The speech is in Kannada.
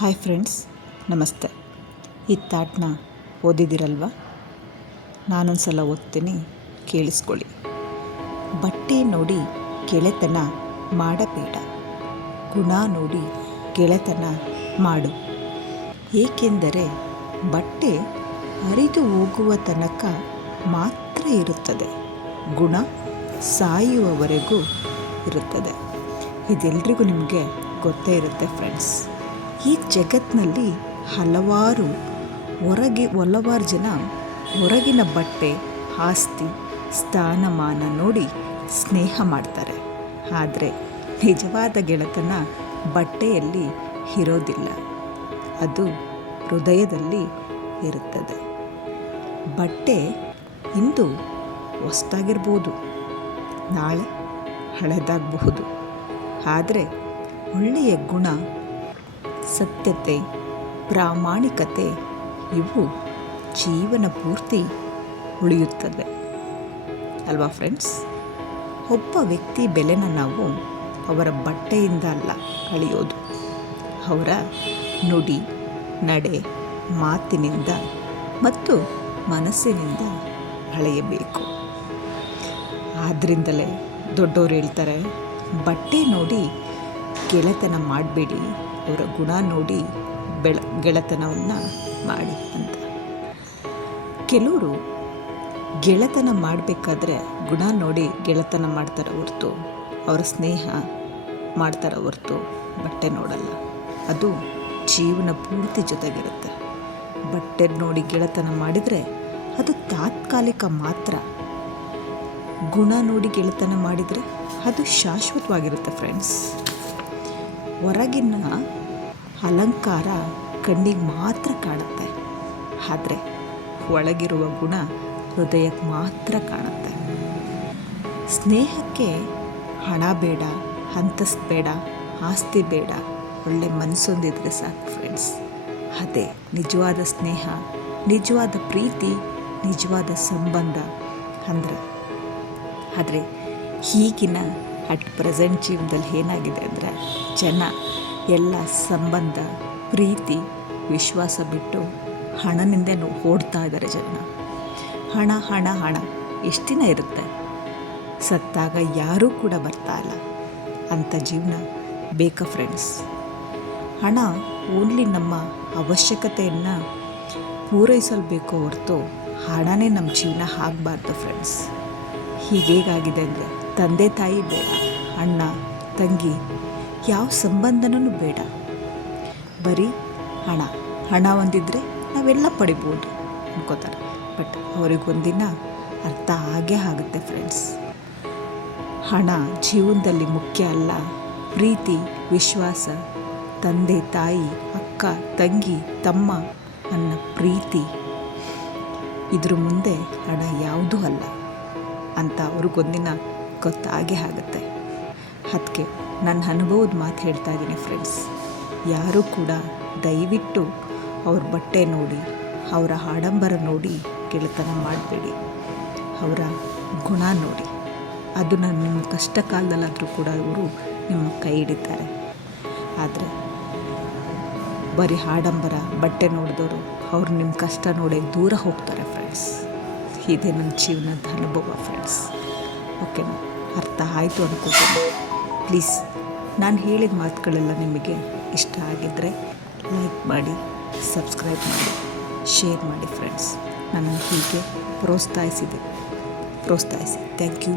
ಹಾಯ್ ಫ್ರೆಂಡ್ಸ್, ನಮಸ್ತೆ. ಈ ಥಾಟ್ನ ಓದಿದಿರಲ್ವ? ನಾನೊಂದು ಸಲ ಓದ್ತೀನಿ, ಕೇಳಿಸ್ಕೊಳ್ಳಿ. ಬಟ್ಟೆ ನೋಡಿ ಗೆಳೆತನ ಮಾಡಬೇಡ, ಗುಣ ನೋಡಿ ಗೆಳೆತನ ಮಾಡು. ಏಕೆಂದರೆ ಬಟ್ಟೆ ಹರಿದು ಹೋಗುವ ತನಕ ಮಾತ್ರ ಇರುತ್ತದೆ, ಗುಣ ಸಾಯುವವರೆಗೂ ಇರುತ್ತದೆ. ಇದೆಲ್ಲರಿಗೂ ನಿಮಗೆ ಗೊತ್ತೇ ಇರುತ್ತೆ ಫ್ರೆಂಡ್ಸ್. ಈ ಜಗತ್ತಿನಲ್ಲಿ ಹಲವಾರು ಜನ ಹೊರಗಿನ ಬಟ್ಟೆ, ಆಸ್ತಿ, ಸ್ಥಾನಮಾನ ನೋಡಿ ಸ್ನೇಹ ಮಾಡ್ತಾರೆ. ಆದರೆ ನಿಜವಾದ ಗೆಳೆತನ ಬಟ್ಟೆಯಲ್ಲಿ ಇರೋದಿಲ್ಲ, ಅದು ಹೃದಯದಲ್ಲಿ ಇರುತ್ತದೆ. ಬಟ್ಟೆ ಇಂದು ಹೊಸದಾಗಿರ್ಬೋದು, ನಾಳೆ ಹಳೆದಾಗಬಹುದು. ಆದರೆ ಒಳ್ಳೆಯ ಗುಣ, ಸತ್ಯತೆ, ಪ್ರಾಮಾಣಿಕತೆ ಇವು ಜೀವನ ಪೂರ್ತಿ ಉಳಿಯುತ್ತವೆ ಅಲ್ವಾ ಫ್ರೆಂಡ್ಸ್? ಒಬ್ಬ ವ್ಯಕ್ತಿ ಬೆಲೆನ ನಾವು ಅವರ ಬಟ್ಟೆಯಿಂದ ಅಲ್ಲ ಅಳೆಯೋದು, ಅವರ ನುಡಿ, ನಡೆ, ಮಾತಿನಿಂದ ಮತ್ತು ಮನಸ್ಸಿನಿಂದ ಅಳೆಯಬೇಕು. ಆದ್ದರಿಂದಲೇ ದೊಡ್ಡವರು ಹೇಳ್ತಾರೆ, ಬಟ್ಟೆ ನೋಡಿ ಗೆಳೆತನ ಮಾಡಬೇಡಿ, ಅವರ ಗುಣ ನೋಡಿ ಗೆಳೆತನವನ್ನು ಮಾಡಿ ಅಂತ. ಕೆಲವರು ಗೆಳೆತನ ಮಾಡಬೇಕಾದ್ರೆ ಗುಣ ನೋಡಿ ಗೆಳೆತನ ಮಾಡ್ತಾರೆ ಹೊರತು, ಅವರ ಸ್ನೇಹ ಮಾಡ್ತಾರೆ ಹೊರತು ಬಟ್ಟೆ ನೋಡಲ್ಲ. ಅದು ಜೀವನ ಪೂರ್ತಿ ಜೊತೆಗಿರುತ್ತೆ. ಬಟ್ಟೆ ನೋಡಿ ಗೆಳೆತನ ಮಾಡಿದರೆ ಅದು ತಾತ್ಕಾಲಿಕ ಮಾತ್ರ. ಗುಣ ನೋಡಿ ಗೆಳೆತನ ಮಾಡಿದರೆ ಅದು ಶಾಶ್ವತವಾಗಿರುತ್ತೆ ಫ್ರೆಂಡ್ಸ್. ಹೊರಗಿನ ಅಲಂಕಾರ ಕಣ್ಣಿಗೆ ಮಾತ್ರ ಕಾಣುತ್ತೆ, ಆದರೆ ಒಳಗಿರುವ ಗುಣ ಹೃದಯಕ್ಕೆ ಮಾತ್ರ ಕಾಣುತ್ತೆ. ಸ್ನೇಹಕ್ಕೆ ಹಣ ಬೇಡ, ಅಂತಸ್ತು ಬೇಡ, ಆಸ್ತಿ ಬೇಡ, ಒಳ್ಳೆ ಮನಸ್ಸೊಂದಿದ್ರೆ ಸಾಕು ಫ್ರೆಂಡ್ಸ್. ಅದೇ ನಿಜವಾದ ಸ್ನೇಹ, ನಿಜವಾದ ಪ್ರೀತಿ, ನಿಜವಾದ ಸಂಬಂಧ ಆದರೆ ಈಗಿನ ಪ್ರೆಸೆಂಟ್ ಜೀವನದಲ್ಲಿ ಏನಾಗಿದೆ ಅಂದರೆ, ಜನ ಎಲ್ಲ ಸಂಬಂಧ, ಪ್ರೀತಿ, ವಿಶ್ವಾಸ ಬಿಟ್ಟು ಹಣನಿಂದ ಓಡ್ತಾ ಇದ್ದಾರೆ ಜನ. ಹಣ ಹಣ ಹಣ ಎಷ್ಟು ದಿನ ಇರುತ್ತೆ? ಸತ್ತಾಗ ಯಾರೂ ಕೂಡ ಬರ್ತಾ ಇಲ್ಲ. ಅಂಥ ಜೀವನ ಬೇಕಾ ಫ್ರೆಂಡ್ಸ್? ಹಣ ಓನ್ಲಿ ನಮ್ಮ ಅವಶ್ಯಕತೆಯನ್ನು ಪೂರೈಸಲ್ಬೇಕು ಹೊರತು ಹಣನೇ ನಮ್ಮ ಜೀವನ ಆಗಬಾರ್ದು ಫ್ರೆಂಡ್ಸ್. ಹೀಗೇಗಾಗಿದೆ ಅಂದರೆ, ತಂದೆ ತಾಯಿ ಬೇಡ, ಅಣ್ಣ ತಂಗಿ ಯಾವ ಸಂಬಂಧನೂ ಬೇಡ, ಬರೀ ಹಣ ಹೊಂದಿದ್ರೆ ನಾವೆಲ್ಲ ಪಡಿಬೋದು ಅನ್ಕೋತಾರೆ. ಬಟ್ ಅವರಿಗೊಂದಿನ ಅರ್ಥ ಆಗೇ ಆಗುತ್ತೆ ಫ್ರೆಂಡ್ಸ್. ಹಣ ಜೀವನದಲ್ಲಿ ಮುಖ್ಯ ಅಲ್ಲ. ಪ್ರೀತಿ, ವಿಶ್ವಾಸ, ತಂದೆ ತಾಯಿ, ಅಕ್ಕ ತಂಗಿ, ತಮ್ಮ ಅನ್ನೋ ಪ್ರೀತಿ, ಇದ್ರ ಮುಂದೆ ಹಣ ಯಾವುದೂ ಅಲ್ಲ ಅಂತ ಅವ್ರಿಗೊಂದಿನ ಗೊತ್ತಾಗೇ ಆಗುತ್ತೆ. ಅದಕ್ಕೆ ನನ್ನ ಅನುಭವದ ಮಾತು ಹೇಳ್ತಾ ಇದ್ದೀನಿ ಫ್ರೆಂಡ್ಸ್. ಯಾರೂ ಕೂಡ ದಯವಿಟ್ಟು ಅವ್ರ ಬಟ್ಟೆ ನೋಡಿ, ಅವರ ಆಡಂಬರ ನೋಡಿ ಗೆಳೆತನ ಮಾಡಬೇಡಿ. ಅವರ ಗುಣ ನೋಡಿ. ಅದು ನಿಮ್ಮ ಕಷ್ಟ ಕಾಲದಲ್ಲಾದರೂ ಕೂಡ ಅವರು ನಿಮ್ಮ ಕೈ ಹಿಡಿತಾರೆ. ಆದರೆ ಬರೀ ಆಡಂಬರ ಬಟ್ಟೆ ನೋಡಿದವರು ಅವ್ರು ನಿಮ್ಮ ಕಷ್ಟ ನೋಡಿ ದೂರ ಹೋಗ್ತಾರೆ ಫ್ರೆಂಡ್ಸ್. ಇದೇ ನನ್ನ ಜೀವನದ ಅನುಭವ ಫ್ರೆಂಡ್ಸ್. ಓಕೆನಾ? ಅರ್ಥ ಆಯಿತು ಅನ್ಕೋತೀನಿ. ಪ್ಲೀಸ್, ನಾನು ಹೇಳಿದ ಮಾತುಗಳೆಲ್ಲ ನಿಮಗೆ ಇಷ್ಟ ಆಗಿದ್ದರೆ ಲೈಕ್ ಮಾಡಿ, ಸಬ್ಸ್ಕ್ರೈಬ್ ಮಾಡಿ, ಶೇರ್ ಮಾಡಿ ಫ್ರೆಂಡ್ಸ್. ನನ್ನನ್ನು ಹೀಗೆ ಪ್ರೋತ್ಸಾಹಿಸಿ. Thank you.